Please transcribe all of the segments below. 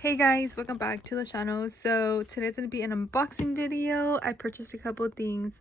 Hey guys, welcome back to the channel. So today's gonna be an unboxing video. I purchased a couple of things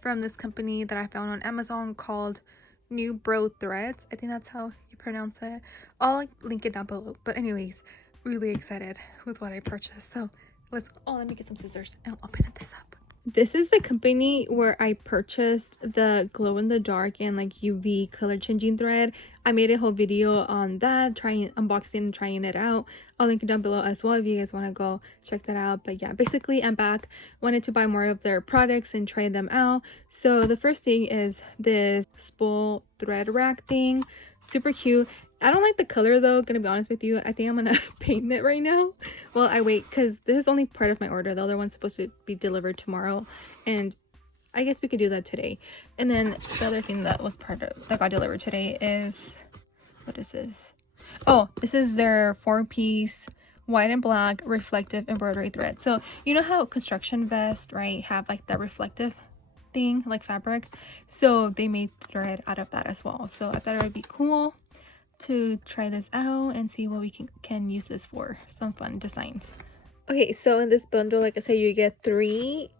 from this company that I found on Amazon called New Brothread. I think that's how you pronounce it. I'll link it down below. But anyways, really excited with what I purchased. So let me get some scissors and I'll open this up. This is the company where I purchased the glow in the dark and like UV color changing thread. I made a whole video on that, unboxing and trying it out. I'll link it down below as well if you guys want to go check that out. But yeah, basically I'm back. Wanted to buy more of their products and try them out. So the first thing is this Spool thread rack thing. Super cute. I don't like the color though, gonna be honest with you. I think I'm gonna paint it right now while I wait, because this is only part of my order. The other one's supposed to be delivered tomorrow, and I guess we could do that today. And then the other thing that got delivered today is, what is this? Oh, this is their 4-piece white and black reflective embroidery thread. So you know how construction vests, right, have like that reflective thing, like fabric? So they made thread out of that as well. So I thought it would be cool to try this out and see what we can use this for. Some fun designs. Okay, so in this bundle, like I said, you get 3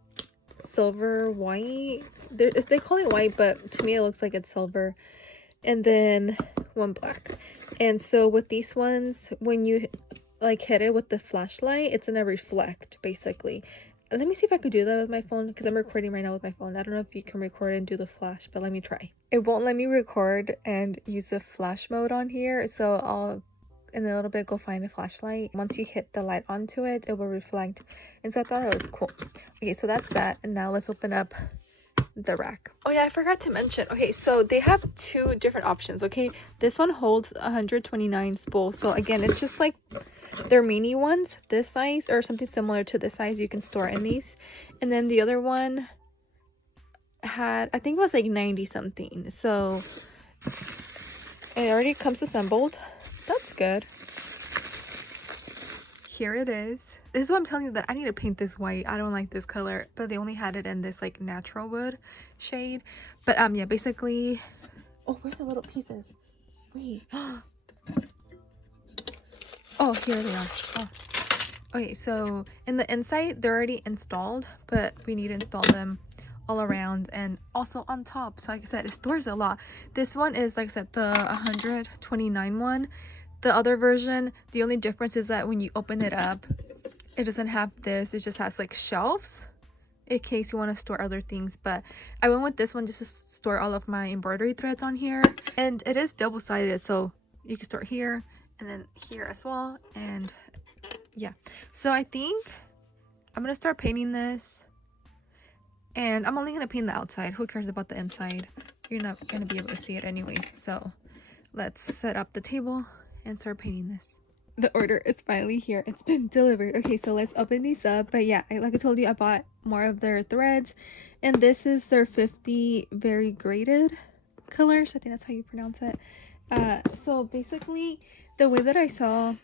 silver white. They call it white, but to me it looks like it's silver, and then 1 black. And so with these ones, when you like hit it with the flashlight, it's gonna reflect basically. Let me see if I could do that with my phone, because I'm recording right now with my phone. I don't know if you can record and do the flash, but let me try. It won't let me record and use the flash mode on here, so I'll in a little bit go find a flashlight. Once you hit the light onto it, it will reflect. And so I thought it was cool. Okay, so that's that. And now let's open up the rack. Oh yeah, I forgot to mention. Okay, so they have 2 different options. Okay, this one holds 129 spools. So again, it's just like their mini ones, this size or something similar to this size you can store in these. And then the other one had, I think it was like 90 something. So it already comes assembled. That's good. Here it is. This is what I'm telling you, that I need to paint this white. I don't like this color, but they only had it in this like natural wood shade. But yeah, basically, oh, where's the little pieces? Wait. Oh, here they are. Oh. Okay, so in the inside, they're already installed, but we need to install them all around and also on top. So like I said, it stores a lot. This one is, like I said, the 129 one. The other version, the only difference is that when you open it up, it doesn't have this. It just has like shelves in case you want to store other things. But I went with this one just to store all of my embroidery threads on here. And it is double-sided, so you can store here and then here as well. And yeah, so I think I'm gonna start painting this, and I'm only gonna paint the outside. Who cares about the inside? You're not gonna be able to see it anyways. So let's set up the table and start painting this. The order is finally here. It's been delivered. Okay, so let's open these up. But yeah, like I told you, I bought more of their threads, and this is their 50 variegrated colors. I think that's how you pronounce it. So basically, the way that I saw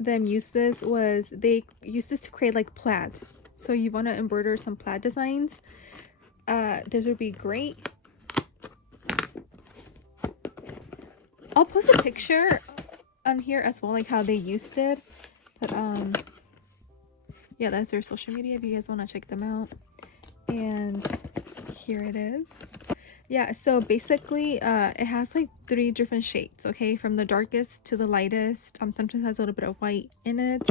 them use this was they use this to create like plaid. So you want to embroider some plaid designs, this would be great. I'll post a picture on here as well, like how they used it. But yeah, that's their social media if you guys want to check them out. And here it is. Yeah, so basically it has like 3 different shades, okay, from the darkest to the lightest. Sometimes has a little bit of white in it.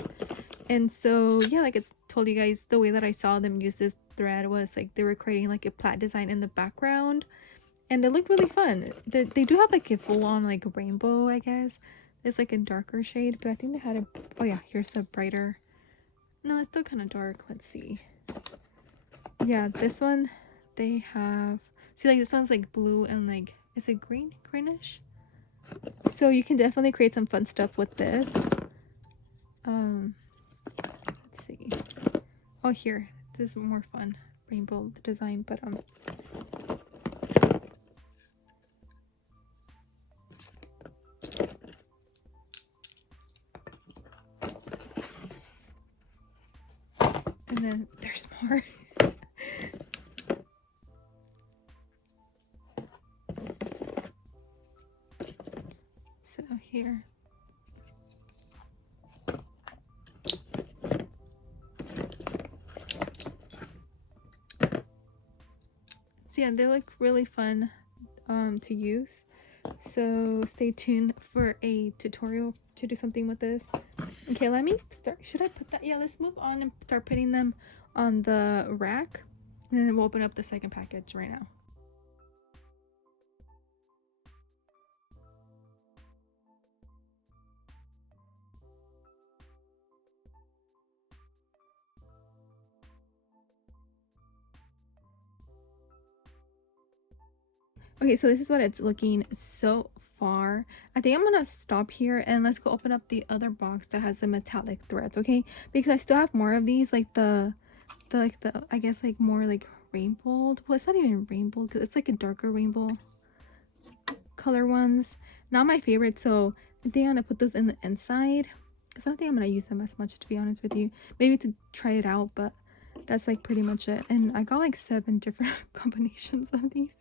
And so yeah, like it's told you guys, the way that I saw them use this thread was like they were creating like a plaid design in the background, and it looked really fun. They do have like a full-on like rainbow, I guess. It's like a darker shade, but I think they had a, oh yeah, here's the brighter. No, it's still kind of dark. Let's see. Yeah, this one they have, see, like this one's like blue and like, is it greenish? So you can definitely create some fun stuff with this. Let's see. Oh, here, this is more fun rainbow design, but and then there's more. So here. So yeah, they look really fun to use. So stay tuned for a tutorial to do something with this. Okay, let me start. Should I put that? Yeah, let's move on and start putting them on the rack, and then we'll open up the second package right now. Okay, so this is what it's looking so far. I think I'm gonna stop here and let's go open up the other box that has the metallic threads, okay? Because I still have more of these, like the I guess like more like rainbowed. Well, it's not even rainbow because it's like a darker rainbow color ones. Not my favorite, so I think I'm gonna put those in the inside because I don't think I'm gonna use them as much, to be honest with you. Maybe to try it out, but that's like pretty much it. And I got like 7 different combinations of these.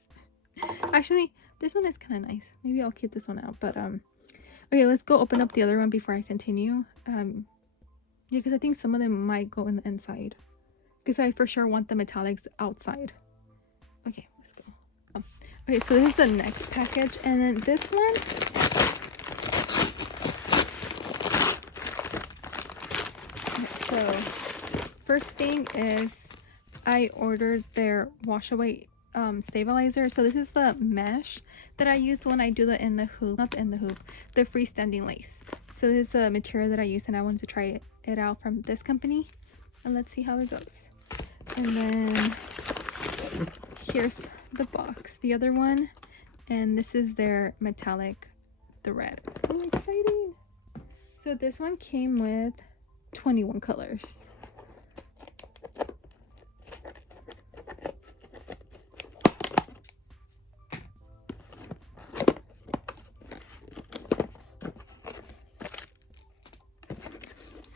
Actually, this one is kind of nice. Maybe I'll keep this one out. But okay, let's go open up the other one before I continue. Yeah, because I think some of them might go in the inside, because I for sure want the metallics outside. Okay, let's go. Okay, so this is the next package, and then this one, okay, so first thing is I ordered their wash away stabilizer. So this is the mesh that I use when I do the in the hoop, not the in the hoop, the freestanding lace. So this is the material that I use, and I wanted to try it out from this company, and let's see how it goes. And then here's the box, the other one, and this is their metallic thread. Oh, exciting! So this one came with 21 colors.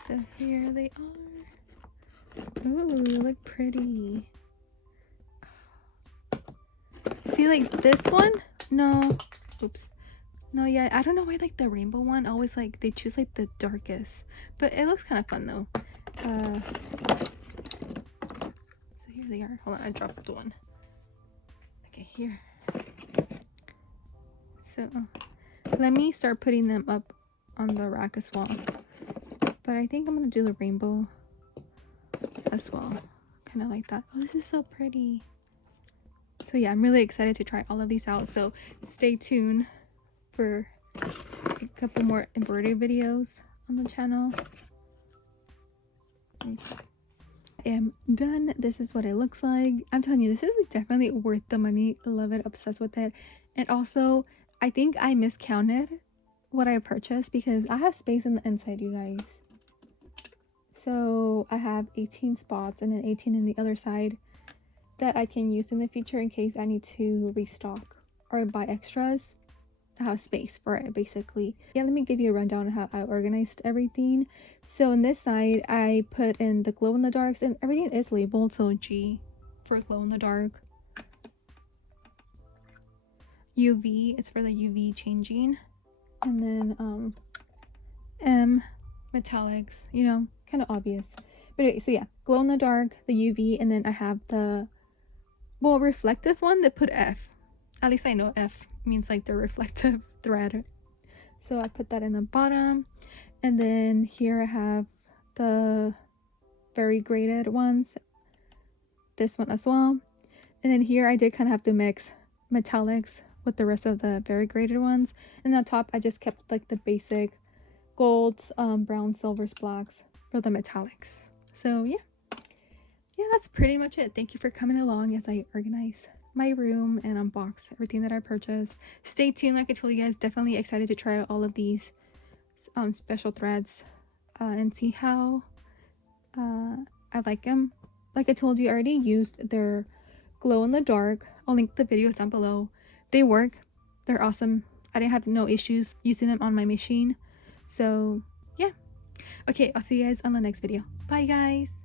So here they are. Ooh, look pretty. See, like this one? No. Oops. No, yeah, I don't know why like the rainbow one always like they choose like the darkest. But it looks kind of fun though. So here they are. Hold on, I dropped the one. Okay, here. So let me start putting them up on the rack as well. But I think I'm gonna do the rainbow as well. Kind of like that. Oh, this is so pretty. So yeah, I'm really excited to try all of these out. So stay tuned for a couple more embroidery videos on the channel. I am done. This is what it looks like. I'm telling you, this is definitely worth the money. Love it, obsessed with it. And also, I think I miscounted what I purchased because I have space in the inside, you guys. So I have 18 spots and then 18 in the other side that I can use in the future in case I need to restock or buy extras. I have space for it, basically. Yeah, let me give you a rundown of how I organized everything. So on this side, I put in the glow in the darks, and everything is labeled. So G for glow in the dark. UV, it's for the UV changing. And then M, metallics, you know, kind of obvious. But anyway, so yeah, glow in the dark, the UV, and then I have the, well, reflective one that put F. At least I know F means like the reflective thread. So I put that in the bottom. And then here I have the variegrated ones. This one as well. And then here I did kind of have to mix metallics with the rest of the variegrated ones. And on top I just kept like the basic golds, browns, silvers, blacks for the metallics. So yeah, that's pretty much it. Thank you for coming along as I organize my room and unbox everything that I purchased. Stay tuned. Like I told you guys, definitely excited to try out all of these special threads and see how I like them. Like I told you, I already used their glow in the dark. I'll link the videos down below. They work. They're awesome. I didn't have no issues using them on my machine. So yeah. Okay, I'll see you guys on the next video. Bye guys.